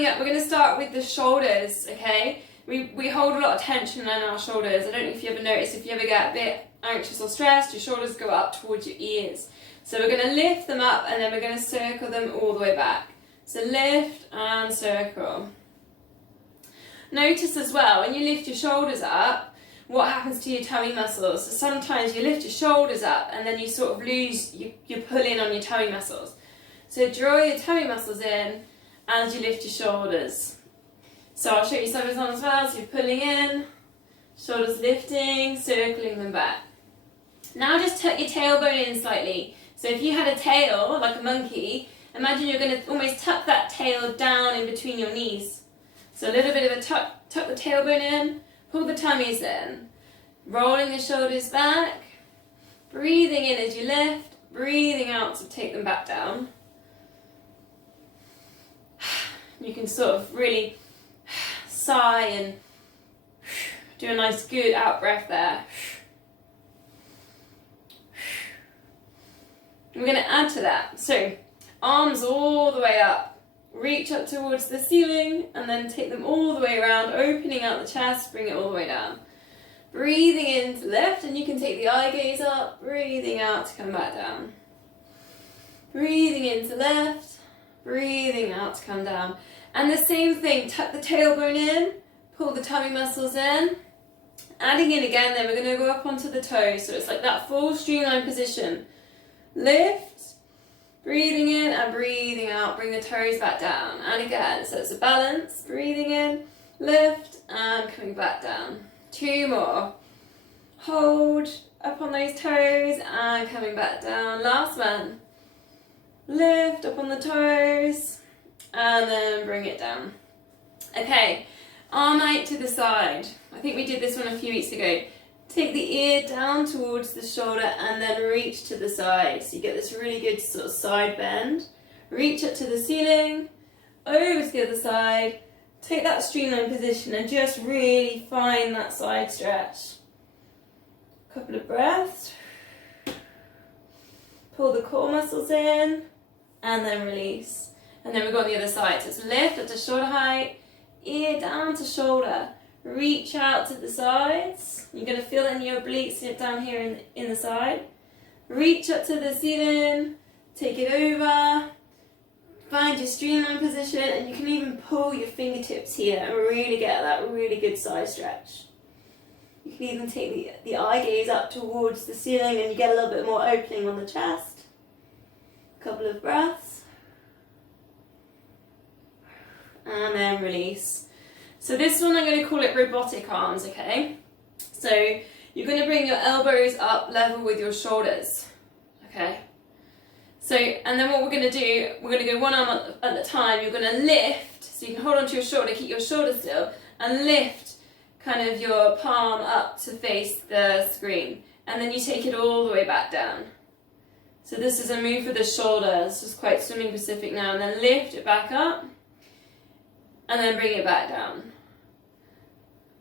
coming up, we're going to start with the shoulders, okay? We hold a lot of tension in our shoulders. I don't know if you ever notice, if you ever get a bit anxious or stressed, your shoulders go up towards your ears. So we're going to lift them up and then we're going to circle them all the way back. So lift and circle. Notice as well, when you lift your shoulders up, what happens to your tummy muscles. So sometimes you lift your shoulders up and then you sort of lose, you pull in on your tummy muscles. So draw your tummy muscles in as you lift your shoulders. So I'll show you some of this on as well. So you're pulling in, shoulders lifting, circling them back. Now just tuck your tailbone in slightly. So if you had a tail, like a monkey, imagine you're going to almost tuck that tail down in between your knees. So a little bit of a tuck the tailbone in, pull the tummies in, rolling the shoulders back, breathing in as you lift, breathing out to take them back down. You can sort of really sigh and do a nice good out breath there. We're going to add to that. So arms all the way up, reach up towards the ceiling and then take them all the way around, opening out the chest, bring it all the way down. Breathing in to lift, and you can take the eye gaze up, breathing out to come back down. Breathing in to lift, breathing out to come down. And the same thing, tuck the tailbone in, pull the tummy muscles in, adding in again, then we're going to go up onto the toes, so it's like that full streamline position. Lift, breathing in and breathing out, bring the toes back down, and again, so it's a balance, breathing in, lift, and coming back down. 2 more, hold up on those toes, and coming back down, last one, lift up on the toes, and then bring it down. Okay, arm out to the side. I think we did this one a few weeks ago. Take the ear down towards the shoulder and then reach to the side. So you get this really good sort of side bend. Reach up to the ceiling, over to the other side. Take that streamline position and just really find that side stretch. Couple of breaths. Pull the core muscles in and then release. And then we've got the other side. So it's lift up to shoulder height, ear down to shoulder. Reach out to the sides. You're going to feel it in your obliques down here in the side. Reach up to the ceiling. Take it over. Find your streamline position. And you can even pull your fingertips here and really get that really good side stretch. You can even take the eye gaze up towards the ceiling and you get a little bit more opening on the chest. A couple of breaths. And then release. So this one I'm going to call it robotic arms, okay? So you're going to bring your elbows up level with your shoulders, okay? So, and then what we're going to do, we're going to go one arm at a time. You're going to lift, so you can hold onto your shoulder, keep your shoulder still, and lift kind of your palm up to face the screen. And then you take it all the way back down. So this is a move for the shoulder. This is quite swimming specific now. And then lift it back up. And then bring it back down.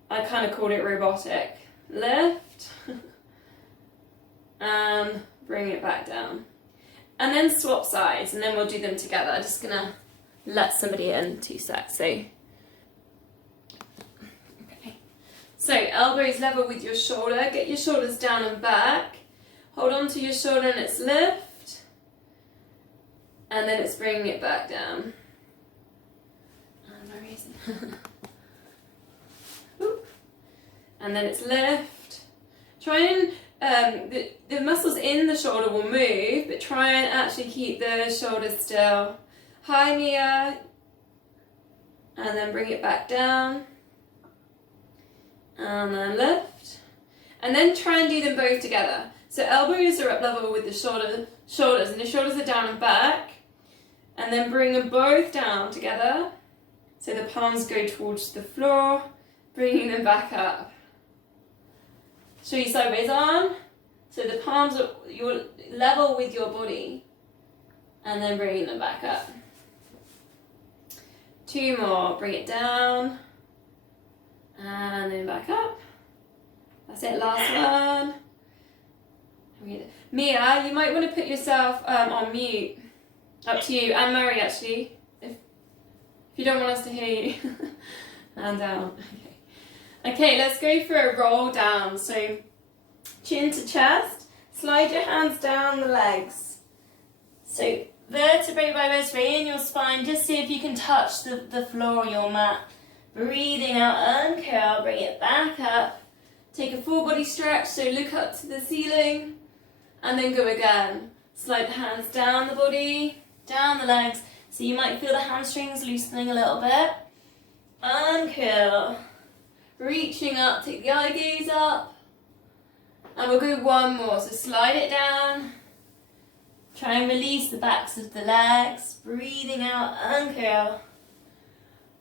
I kind of called it robotic. Lift. And bring it back down. And then swap sides, and then we'll do them together. I'm just going to let somebody in 2 secs. So, okay. So, elbows level with your shoulder. Get your shoulders down and back. Hold on to your shoulder and it's lift. And then it's bringing it back down. And then it's lift. Try and the muscles in the shoulder will move, but try and actually keep the shoulders still. Hi Mia, and then bring it back down, and then lift, and then try and do them both together. So elbows are up level with the shoulders, and the shoulders are down and back, and then bring them both down together. So the palms go towards the floor, bringing them back up. Show you sideways on. So the palms are you're level with your body, and then bringing them back up. 2 more. Bring it down, and then back up. That's it. Last one. Mia, you might want to put yourself on mute. Up to you, and Murray actually. If you don't want us to hear you. And down. Okay, let's go for a roll down. So chin to chest, slide your hands down the legs. So vertebrae by vertebrae in your spine, just see if you can touch the floor or your mat. Breathing out, uncurl, bring it back up. Take a full body stretch, so look up to the ceiling, and then go again. Slide the hands down the body, down the legs. So you might feel the hamstrings loosening a little bit. Uncurl. Reaching up, take the eye gaze up. And we'll go one more, so slide it down. Try and release the backs of the legs. Breathing out, uncurl.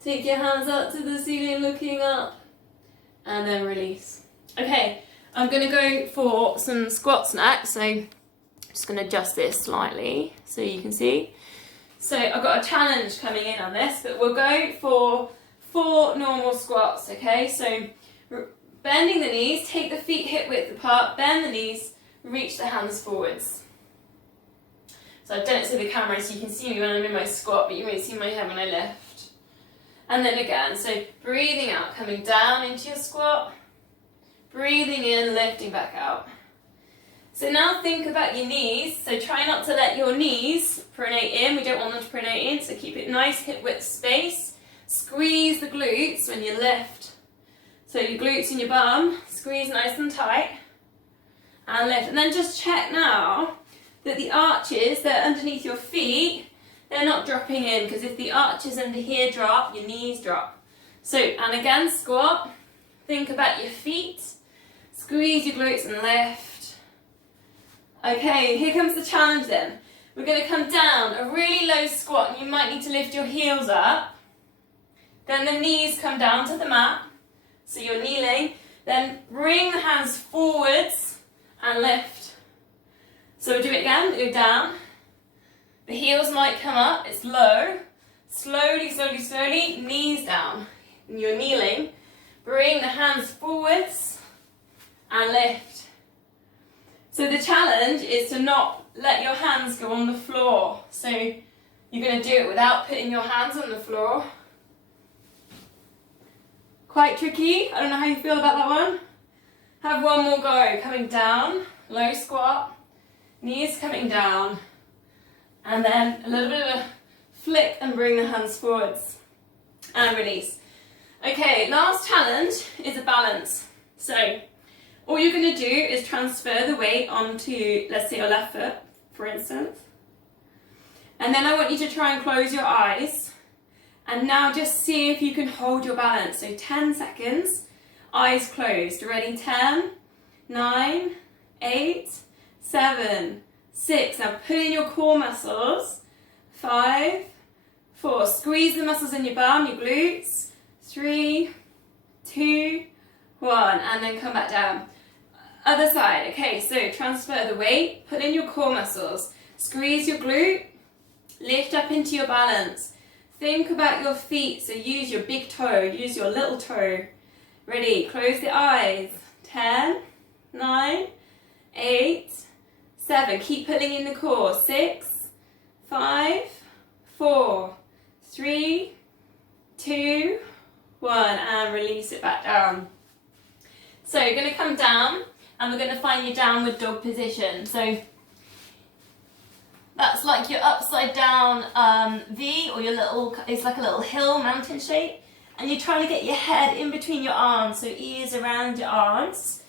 Take your hands up to the ceiling, looking up. And then release. Okay, I'm going to go for some squats next. So I'm just going to adjust this slightly so you can see. So I've got a challenge coming in on this, but we'll go for 4 normal squats, okay? So bending the knees, take the feet hip width apart, bend the knees, reach the hands forwards. So I've done it to the camera so you can see me when I'm in my squat, but you won't see my head when I lift. And then again, so breathing out, coming down into your squat, breathing in, lifting back out. So now think about your knees, so try not to let your knees pronate in, we don't want them to pronate in, so keep it nice hip width space. Squeeze the glutes when you lift. So your glutes and your bum, squeeze nice and tight, and lift. And then just check now that the arches that are underneath your feet, they're not dropping in, because if the arches under here drop, your knees drop. So, and again, squat, think about your feet, squeeze your glutes and lift. Okay, here comes the challenge then. We're going to come down, a really low squat, and you might need to lift your heels up. Then the knees come down to the mat, so you're kneeling. Then bring the hands forwards and lift. So we'll do it again, go down. The heels might come up, it's low. Slowly, slowly, slowly, knees down. And you're kneeling. Bring the hands forwards and lift. So the challenge is to not let your hands go on the floor. So you're going to do it without putting your hands on the floor. Quite tricky, I don't know how you feel about that one. Have one more go, coming down, low squat, knees coming down, and then a little bit of a flick and bring the hands forwards, and release. Okay, last challenge is a balance. So, all you're going to do is transfer the weight onto, let's say, your left foot, for instance. And then I want you to try and close your eyes. And now just see if you can hold your balance. So 10 seconds, eyes closed. Ready? 10, 9, 8, 7, 6. Now put in your core muscles. 5, 4. Squeeze the muscles in your bum, your glutes. 3, 2, 1. And then come back down. Other side. Okay, so transfer the weight. Put in your core muscles. Squeeze your glute. Lift up into your balance. Think about your feet, so use your big toe, use your little toe. Ready, close the eyes. 10, 9, 8, 7. Keep pulling in the core. 6, 5, 4, 3, 2, 1. And release it back down. So you're going to come down and we're going to find your downward dog position. So that's like your upside down V, or your little, it's like a little hill, mountain shape. And you're trying to get your head in between your arms, so ears around your arms.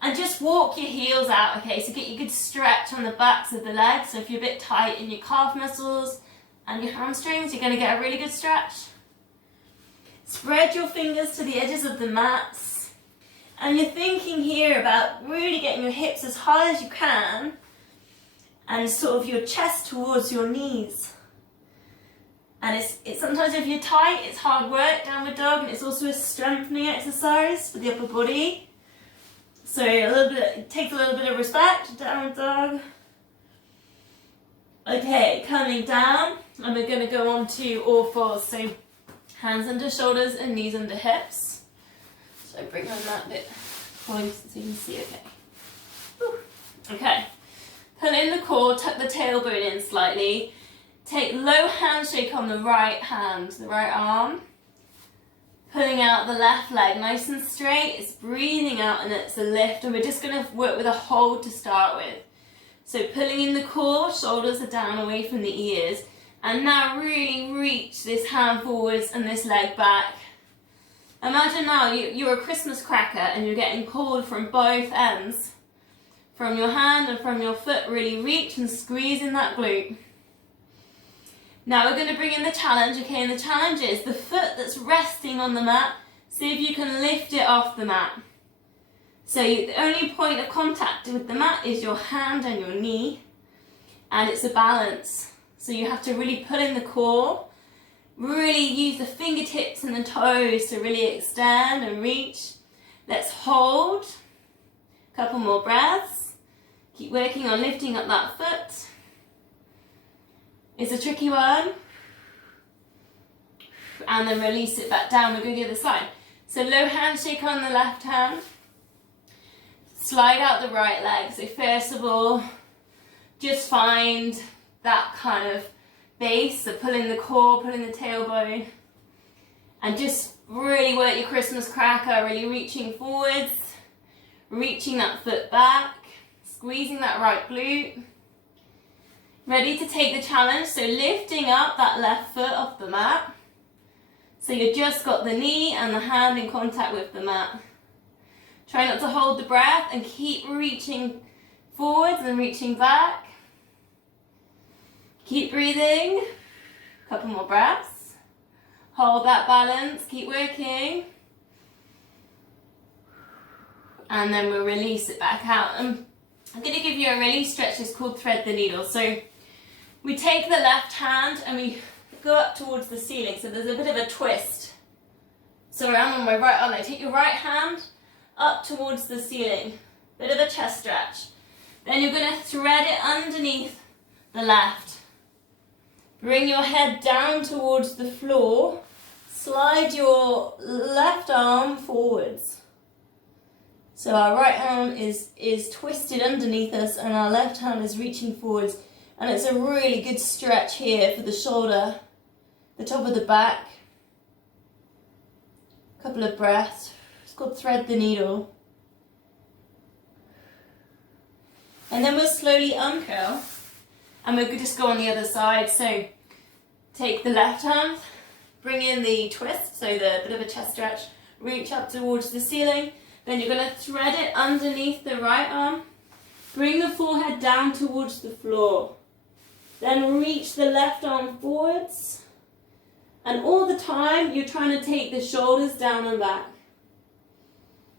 And just walk your heels out, okay? So get your good stretch on the backs of the legs. So if you're a bit tight in your calf muscles and your hamstrings, you're going to get a really good stretch. Spread your fingers to the edges of the mats. And you're thinking here about really getting your hips as high as you can, and sort of your chest towards your knees. And it's sometimes if you're tight, it's hard work, downward dog, and it's also a strengthening exercise for the upper body. So it takes a little bit of respect, downward dog. Okay, coming down, and we're going to go on to all fours. So hands under shoulders and knees under hips. So bring on that bit closer so you can see, okay. Whew. Okay. Pull in the core, tuck the tailbone in slightly. Take low handshake on the right hand, the right arm. Pulling out the left leg nice and straight. It's breathing out and it's a lift. And we're just going to work with a hold to start with. So pulling in the core, shoulders are down away from the ears. And now really reach this hand forwards and this leg back. Imagine now you're a Christmas cracker and you're getting pulled from both ends. From your hand and from your foot, really reach and squeeze in that glute. Now we're going to bring in the challenge, okay, and the challenge is the foot that's resting on the mat, see if you can lift it off the mat. So the only point of contact with the mat is your hand and your knee, and it's a balance. So you have to really pull in the core, really use the fingertips and the toes to really extend and reach. Let's hold, a couple more breaths, keep working on lifting up that foot. It's a tricky one. And then release it back down. We'll go the other side. So low handshake on the left hand. Slide out the right leg. So first of all, just find that kind of base. So pulling the core, pulling the tailbone. And just really work your Christmas cracker. Really reaching forwards. Reaching that foot back. Squeezing that right glute. Ready to take the challenge, so lifting up that left foot off the mat. So you've just got the knee and the hand in contact with the mat. Try not to hold the breath and keep reaching forwards and reaching back. Keep breathing. A couple more breaths. Hold that balance, keep working. And then we'll release it back out. I'm going to give you a release stretch, it's called thread the needle. So we take the left hand and we go up towards the ceiling. So there's a bit of a twist. So I'm on my right arm. Take your right hand up towards the ceiling. Bit of a chest stretch. Then you're going to thread it underneath the left. Bring your head down towards the floor. Slide your left arm forwards. So our right arm is twisted underneath us and our left hand is reaching forwards. And it's a really good stretch here for the shoulder, the top of the back. A couple of breaths. It's called thread the needle. And then we'll slowly uncurl. And we'll just go on the other side. So take the left hand, bring in the twist, so the bit of a chest stretch. Reach up towards the ceiling. Then you're going to thread it underneath the right arm. Bring the forehead down towards the floor. Then reach the left arm forwards. And all the time, you're trying to take the shoulders down and back.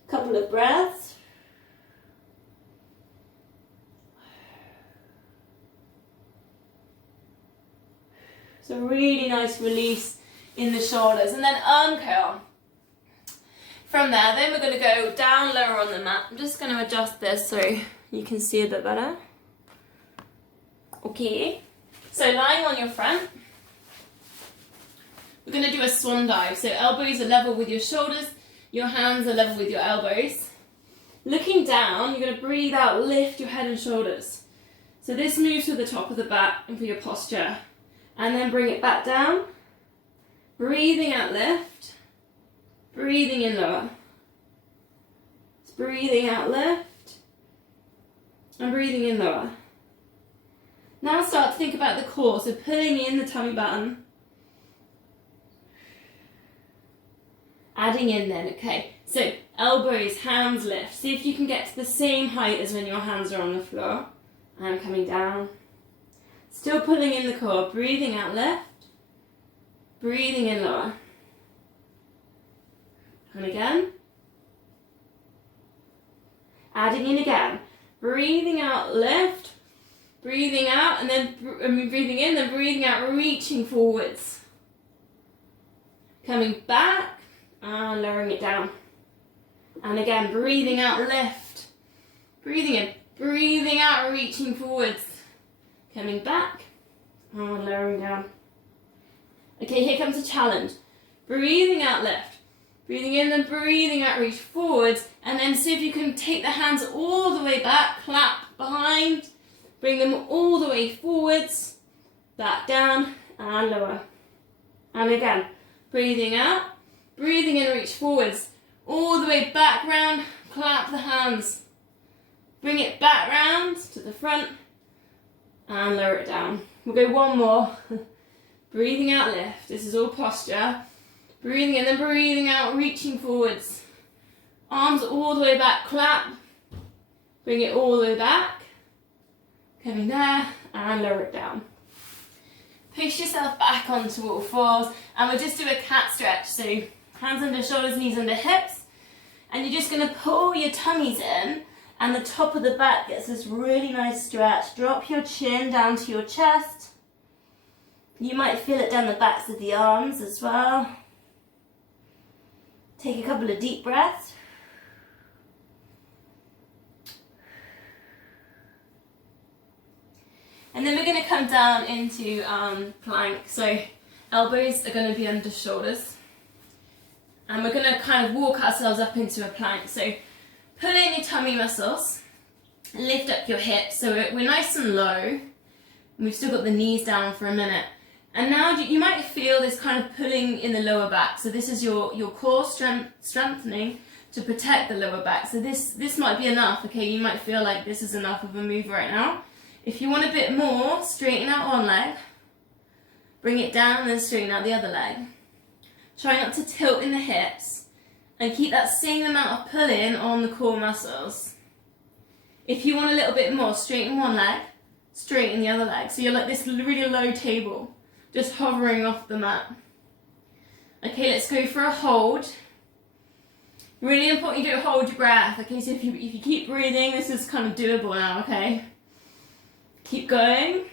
Couple of breaths. So really nice release in the shoulders. And then uncurl. From there, then we're going to go down lower on the mat. I'm just going to adjust this so you can see a bit better. Okay. So lying on your front, we're going to do a swan dive. So elbows are level with your shoulders, your hands are level with your elbows. Looking down, you're going to breathe out, lift your head and shoulders. So this moves to the top of the back and for your posture. And then bring it back down. Breathing out, lift. Breathing in, lower. Breathing out, lift. And breathing in, lower. Now start to think about the core, so pulling in the tummy button. Adding in then, okay. So elbows, hands lift. See if you can get to the same height as when your hands are on the floor. And coming down. Still pulling in the core, breathing out, lift. Breathing in, lower. And again. Adding in again. Breathing out, lift. Breathing out, and then breathing in, then breathing out, reaching forwards. Coming back, and lowering it down. And again, breathing out, lift. Breathing in, breathing out, reaching forwards. Coming back, and lowering down. Okay, here comes a challenge. Breathing out, lift. Breathing in, then breathing out, reach forwards. And then see if you can take the hands all the way back, clap behind. Bring them all the way forwards. back down, and lower. And again, breathing out, breathing in, reach forwards, all the way back round, clap the hands. Bring it back round to the front, and lower it down. We'll go one more. Breathing out, lift. This is all posture. Breathing in, then breathing out, reaching forwards. Arms all the way back, clap. Bring it all the way back. Coming there, and lower it down. Push yourself back onto all fours, and we'll just do a cat stretch. So hands under shoulders, knees under hips, and you're just going to pull your tummies in, and the top of the back gets this really nice stretch. Drop your chin down to your chest. You might feel it down the backs of the arms as well. Take a couple of deep breaths. And then we're going to come down into plank. So elbows are going to be under shoulders. And we're going to kind of walk ourselves up into a plank. So pull in your tummy muscles, lift up your hips. So we're nice and low. And we've still got the knees down for a minute. And now you might feel this kind of pulling in the lower back. So this is your core strengthening to protect the lower back. So this might be enough, okay? You might feel like this is enough of a move right now. If you want a bit more, straighten out one leg. Bring it down and then straighten out the other leg. Try not to tilt in the hips. And keep that same amount of pull in on the core muscles. If you want a little bit more, straighten one leg, straighten the other leg. So you're like this really low table, just hovering off the mat. Okay, let's go for a hold. Really important you don't hold your breath. Okay, so if you keep breathing, this is kind of doable now, okay? Keep going.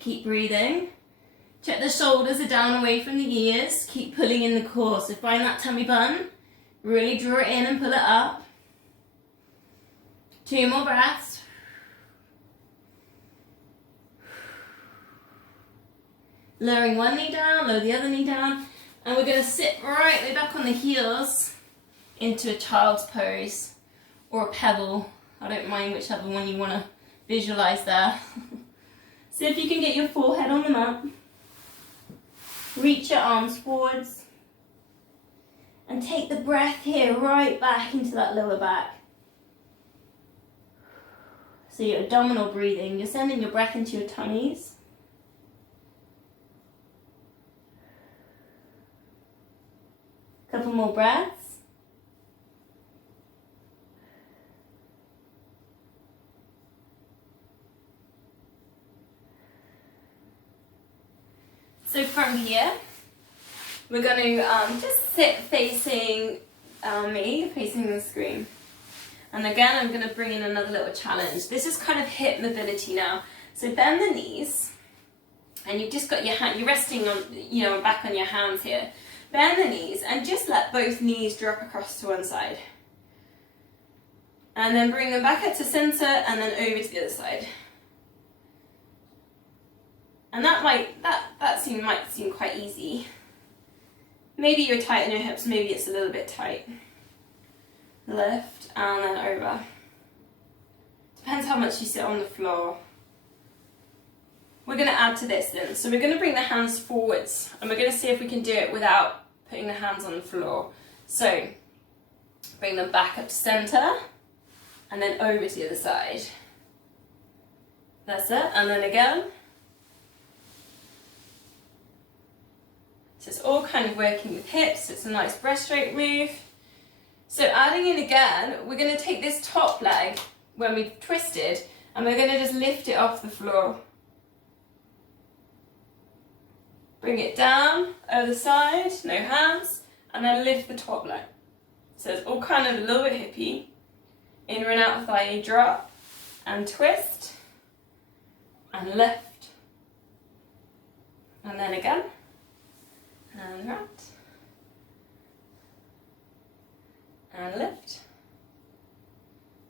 Keep breathing. Check the shoulders are down away from the ears. Keep pulling in the core. So find that tummy bun. Really draw it in and pull it up. 2 more breaths. Lowering one knee down, lower the other knee down. And we're going to sit right way back on the heels into a child's pose or a pebble. I don't mind whichever one you want to visualize there. See if you can get your forehead on the mat. Reach your arms forwards. And take the breath here right back into that lower back. So your abdominal breathing, you're sending your breath into your tummies. Couple more breaths. So from here, we're going to just sit facing me, facing the screen. And again, I'm going to bring in another little challenge. This is kind of hip mobility now. So bend the knees, and you've just got your hand, you're resting on, back on your hands here. Bend the knees and just let both knees drop across to one side. And then bring them back up to center and then over to the other side. And that might seem quite easy. Maybe you're tight in your hips, maybe it's a little bit tight. Lift and then over. Depends how much you sit on the floor. We're going to add to this then. So we're going to bring the hands forwards and we're going to see if we can do it without putting the hands on the floor. So bring them back up to center and then over to the other side. That's it. And then again. So it's all kind of working with hips. It's a nice breaststroke move. So adding in again, we're going to take this top leg when we've twisted and we're going to just lift it off the floor. Bring it down, other side, no hands, and then lift the top leg. So it's all kind of a little bit hippie. Inner and outer thigh drop, and twist, and lift. And then again, and round, and lift.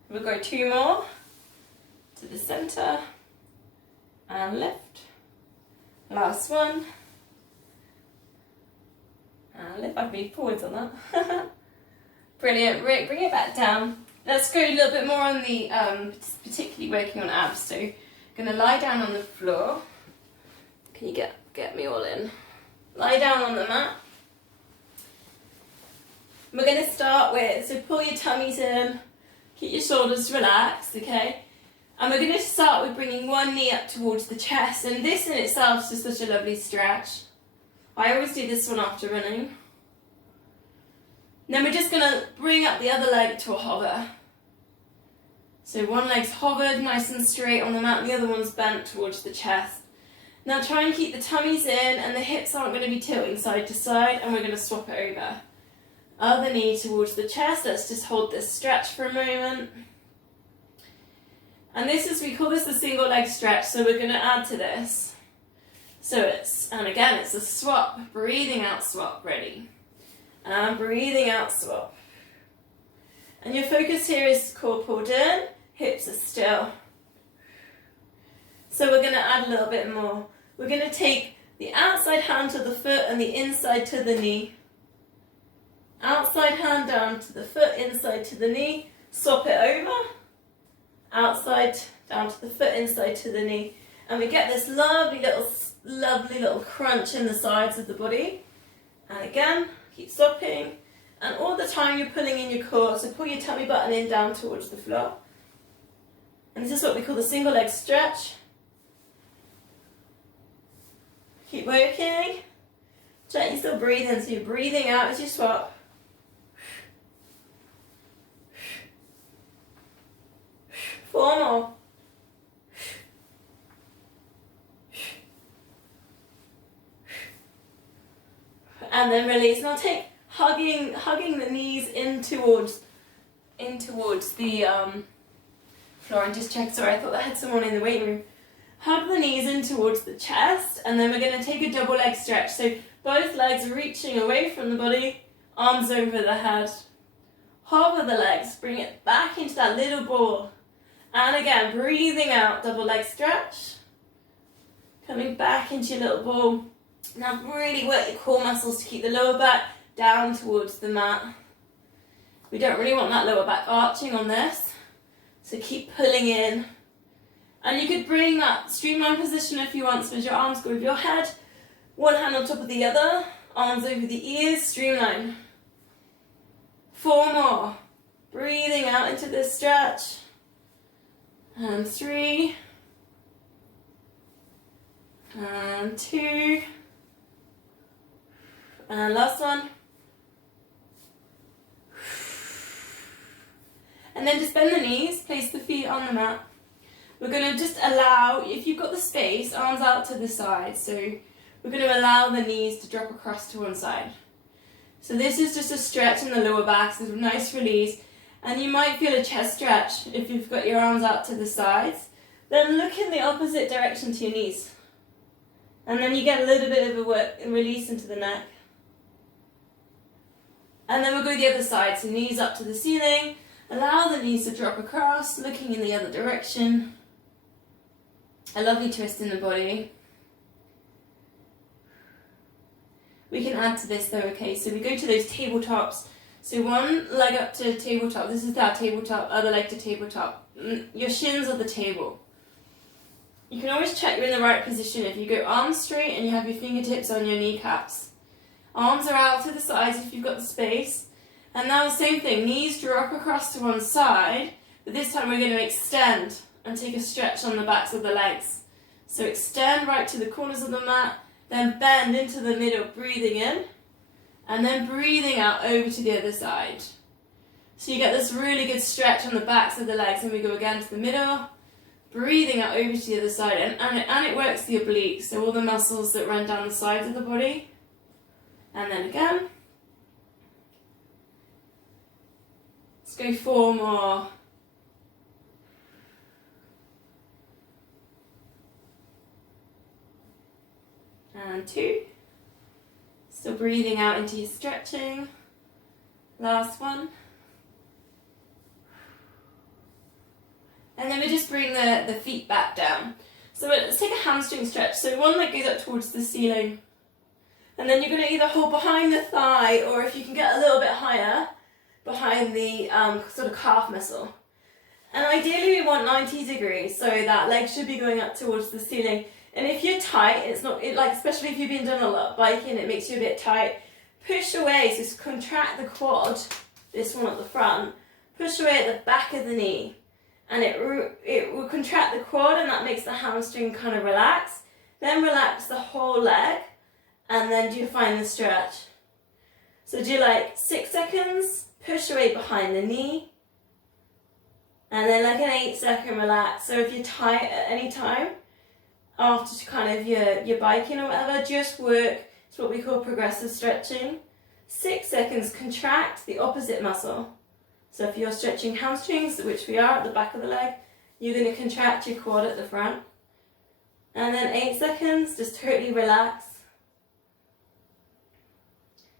We'll go 2 more, to the center, and lift. Last one. And lift. I've moved forwards on that. Brilliant. Bring it back down. Let's go a little bit more on the, particularly working on abs. So, going to lie down on the floor. Can you get me all in? Lie down on the mat. We're going to start with, so pull your tummies in, keep your shoulders relaxed, okay? And we're going to start with bringing one knee up towards the chest, and this in itself is just such a lovely stretch. I always do this one after running. Then we're just going to bring up the other leg to a hover. So one leg's hovered nice and straight on the mat, and the other one's bent towards the chest. Now try and keep the tummies in, and the hips aren't going to be tilting side to side, and we're going to swap it over. Other knee towards the chest. Let's just hold this stretch for a moment. And this is, we call this the single leg stretch, so we're going to add to this. So and again, it's a swap. Breathing out, swap, ready. And breathing out, swap. And your focus here is core pulled in, hips are still. So we're going to add a little bit more. We're going to take the outside hand to the foot and the inside to the knee. Outside hand down to the foot, inside to the knee, swap it over, outside down to the foot, inside to the knee, and we get this lovely little crunch in the sides of the body. And again, keep swapping, and all the time you're pulling in your core, so pull your tummy button in down towards the floor. And this is what we call the single leg stretch. Keep working, gently still breathing, so you're breathing out as you swap. Four more. And then release. Now take hugging the knees in towards the floor, and just check. Sorry, I thought I had someone in the waiting room. Hug the knees in towards the chest, and then we're going to take a double leg stretch. So both legs are reaching away from the body, arms over the head. Hover the legs, bring it back into that little ball. And again, breathing out, double leg stretch. Coming back into your little ball. Now really work your core muscles to keep the lower back down towards the mat. We don't really want that lower back arching on this. So keep pulling in. And you could bring that streamline position if you want, so as your arms go over your head. One hand on top of the other, arms over the ears, streamline. 4 more. Breathing out into this stretch. And 3. And 2. And last one. And then just bend the knees, place the feet on the mat. We're going to just allow, if you've got the space, arms out to the side. So we're going to allow the knees to drop across to one side. So this is just a stretch in the lower back, so a nice release. And you might feel a chest stretch if you've got your arms out to the sides. Then look in the opposite direction to your knees. And then you get a little bit of a release into the neck. And then we'll go the other side, so knees up to the ceiling. Allow the knees to drop across, looking in the other direction. A lovely twist in the body. We can add to this though, okay, so we go to those tabletops. So one leg up to tabletop, this is that tabletop, other leg to tabletop. Your shins are the table. You can always check you're in the right position if you go arms straight and you have your fingertips on your kneecaps. Arms are out to the sides if you've got the space. And now the same thing, knees drop across to one side, but this time we're going to extend and take a stretch on the backs of the legs. So extend right to the corners of the mat, then bend into the middle, breathing in, and then breathing out over to the other side. So you get this really good stretch on the backs of the legs, and we go again to the middle, breathing out over to the other side, and it works the obliques, so all the muscles that run down the sides of the body. And then again. Let's go 4 more. And 2. Still breathing out into your stretching. Last one. And then we just bring the feet back down. So let's take a hamstring stretch. So one leg goes up towards the ceiling. And then you're going to either hold behind the thigh, or if you can get a little bit higher, behind the sort of calf muscle. And ideally we want 90 degrees, so that leg should be going up towards the ceiling. And if you're tight, it's not, like, especially if you've been doing a lot of biking, it makes you a bit tight. Push away, so contract the quad, this one at the front, push away at the back of the knee. And it will contract the quad, and that makes the hamstring kind of relax. Then relax the whole leg, and then do find the stretch. So do like 6 seconds, push away behind the knee, and then like an 8-second relax. So if you're tight at any time, after kind of your biking or whatever, just work, it's what we call progressive stretching. 6 seconds, contract the opposite muscle. So if you're stretching hamstrings, which we are at the back of the leg, you're going to contract your quad at the front. And then 8 seconds, just totally relax.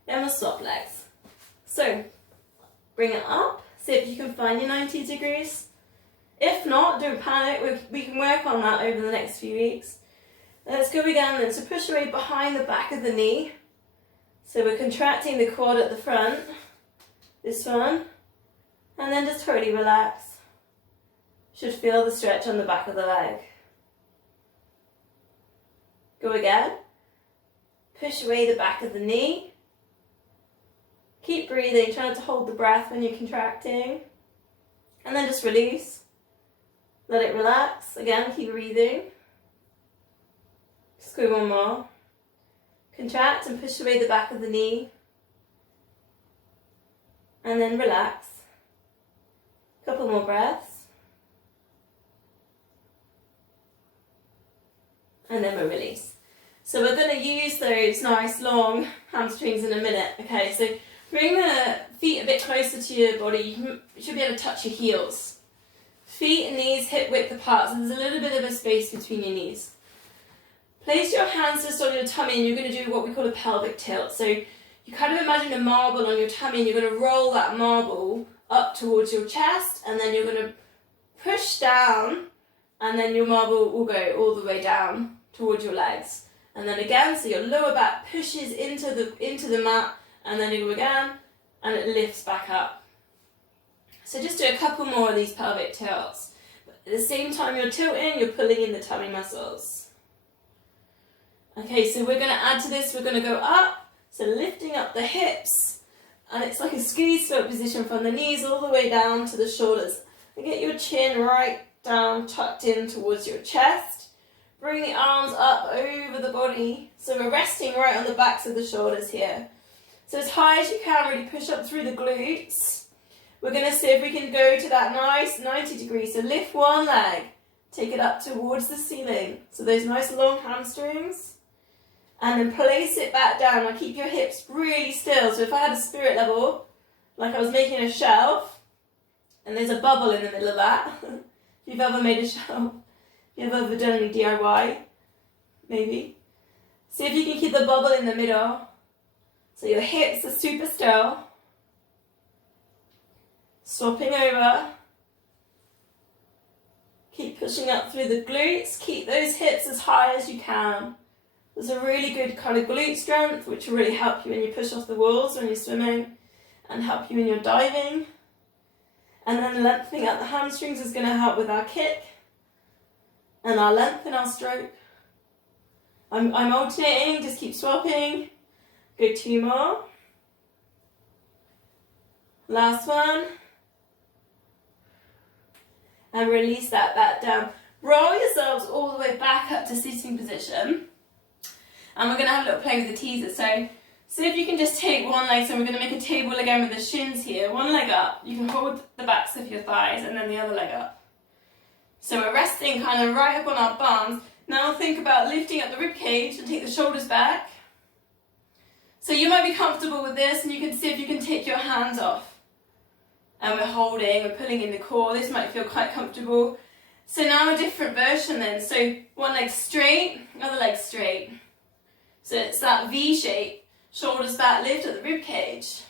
Then we'll swap legs. So, bring it up, see if you can find your 90 degrees. If not, don't panic, we can work on that over the next few weeks. Let's go again then, so push away behind the back of the knee. So we're contracting the quad at the front, this one, and then just totally relax. Should feel the stretch on the back of the leg. Go again, push away the back of the knee. Keep breathing, try not to hold the breath when you're contracting. And then just release. Let it relax. Again, keep breathing. Just go one more. Contract and push away the back of the knee. And then relax. Couple more breaths. And then we'll release. So we're going to use those nice long hamstrings in a minute. Okay, so bring the feet a bit closer to your body. You should be able to touch your heels. Feet and knees hip width apart, so there's a little bit of a space between your knees. Place your hands just on your tummy, and you're going to do what we call a pelvic tilt. So you kind of imagine a marble on your tummy, and you're going to roll that marble up towards your chest, and then you're going to push down, and then your marble will go all the way down towards your legs. And then again, so your lower back pushes into the mat, and then you go again, and it lifts back up. So just do a couple more of these pelvic tilts. But at the same time you're tilting, you're pulling in the tummy muscles. Okay, so we're going to add to this, we're going to go up, so lifting up the hips, and it's like a squeeze float position from the knees all the way down to the shoulders. And get your chin right down, tucked in towards your chest. Bring the arms up over the body, so we're resting right on the backs of the shoulders here. So as high as you can, really push up through the glutes. We're going to see if we can go to that nice 90 degrees. So lift one leg, take it up towards the ceiling. So those nice long hamstrings. And then place it back down. Now keep your hips really still. So if I had a spirit level, like I was making a shelf, and there's a bubble in the middle of that. If you've ever made a shelf, if you've ever done any DIY, maybe. See if you can keep the bubble in the middle. So your hips are super still. Swapping over. Keep pushing up through the glutes. Keep those hips as high as you can. There's a really good kind of glute strength, which will really help you when you push off the walls when you're swimming, and help you when you're diving. And then lengthening out the hamstrings is going to help with our kick, and our length and our stroke. I'm alternating, just keep swapping. Go 2 more. Last one. And release that back down. Roll yourselves all the way back up to sitting position. And we're going to have a little play with the teaser. So if you can just take one leg, so we're going to make a table again with the shins here. One leg up. You can hold the backs of your thighs, and then the other leg up. So we're resting kind of right up on our bums. Now think about lifting up the rib cage and take the shoulders back. So you might be comfortable with this, and you can see if you can take your hands off. And we're holding, we're pulling in the core. This might feel quite comfortable. So now a different version then. So one leg straight, other leg straight. So it's that V shape, shoulders back, lift at the rib cage.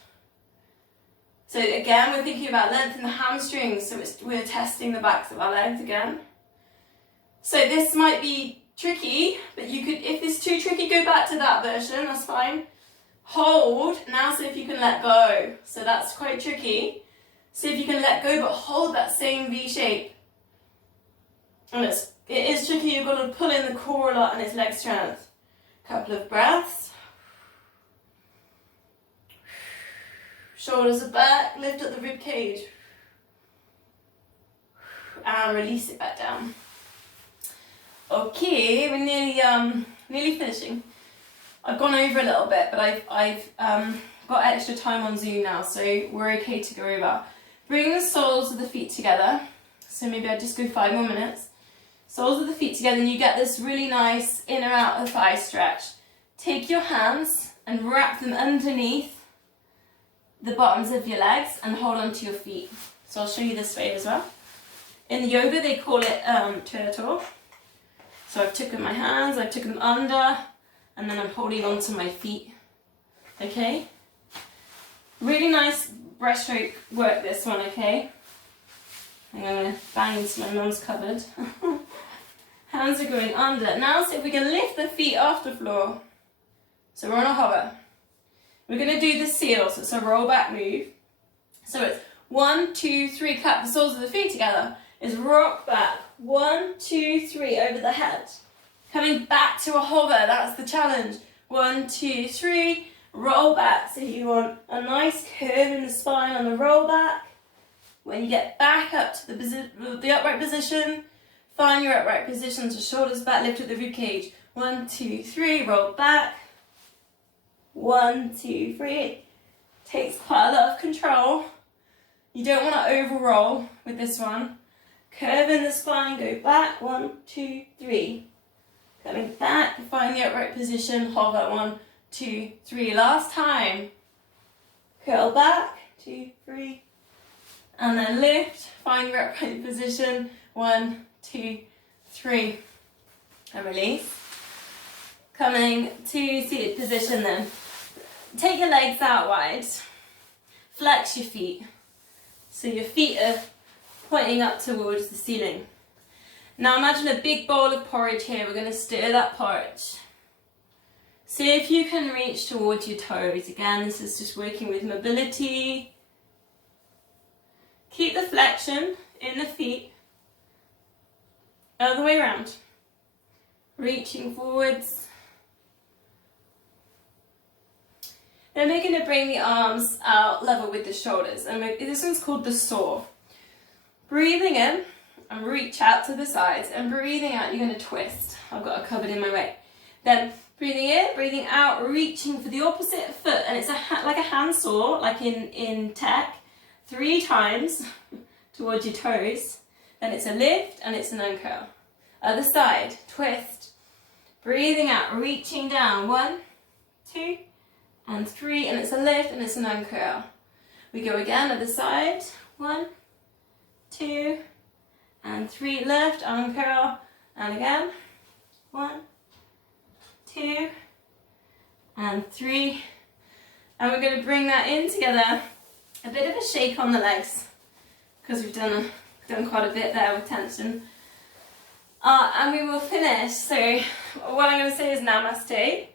So again, we're thinking about length in the hamstrings, so we're testing the backs of our legs again. So this might be tricky, but you could, if it's too tricky, go back to that version, that's fine. Hold, now see if you can let go. So that's quite tricky. See if you can let go, but hold that same V shape. And let's It is tricky, you've got to pull in the core a lot and it's leg strength. Couple of breaths. Shoulders are back, lift up the rib cage. And release it back down. Okay, we're nearly finishing. I've gone over a little bit, but I've got extra time on Zoom now, so we're okay to go over. Bring the soles of the feet together. So maybe I just go 5 more minutes. Soles of the feet together, and you get this really nice in or out of the thigh stretch. Take your hands and wrap them underneath the bottoms of your legs and hold on to your feet. So I'll show you this way as well. In the yoga, they call it turtle. So I've taken my hands, I've taken them under, and then I'm holding on to my feet. Okay? Really nice breaststroke work, this one, okay? I'm going to bang into my mum's cupboard. Hands are going under. Now see if we can lift the feet off the floor. So we're on a hover. We're going to do the seal, so it's a roll back move. So it's 1, 2, 3, clap the soles of the feet together. Is rock back. 1, 2, 3 over the head. Coming back to a hover, that's the challenge. 1, 2, 3, roll back. So you want a nice curve in the spine on the roll back. When you get back up to the upright position, find your upright position, so shoulders back, lift up the rib cage. 1, 2, 3, roll back. 1, 2, 3. Takes quite a lot of control. You don't want to over roll with this one. Curve in the spine, go back. 1, 2, 3. Coming back, find the upright position, hover. 1, 2, 3. Last time. Curl back. 2, 3. And then lift, find your upright position. 1, 2, 3. And release. Coming to seated position then. Take your legs out wide. Flex your feet. So your feet are pointing up towards the ceiling. Now imagine a big bowl of porridge here. We're going to stir that porridge. See if you can reach towards your toes. Again, this is just working with mobility. Keep the flexion in the feet. Other way around. Reaching forwards. Then we're going to bring the arms out level with the shoulders. And this one's called the saw. Breathing in and reach out to the sides. And breathing out, you're going to twist. I've got a cupboard in my way. Then breathing in, breathing out, reaching for the opposite foot. And it's like a hand saw, like in tech. 3 times towards your toes. Then it's a lift and it's an uncurl. Other side, twist. Breathing out, reaching down. 1, 2, and 3. And it's a lift and it's an uncurl. We go again, other side. 1, 2, and 3. Lift, uncurl. And again. 1, 2, and 3. And we're going to bring that in together. A bit of a shake on the legs, because we've done quite a bit there with tension. And we will finish. So what I'm going to say is namaste.